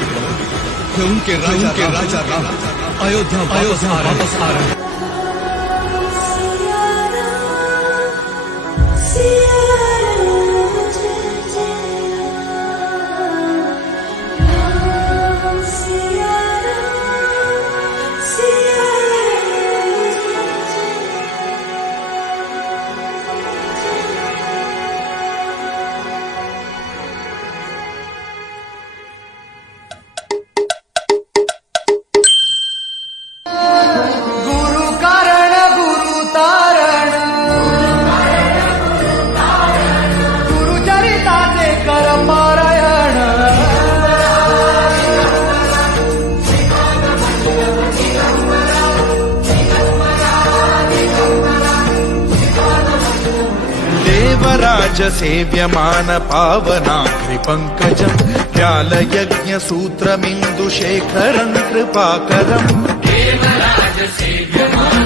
की कि उनके राजा राम अयोध्या वापस आ रहे हैं। देवराज सेव्यमान पावनाग्रिपङ्कजम् व्यालयज्ञसूत्रमिन्दुशेखरम् कृपाकरम् देवराज सेव्यमान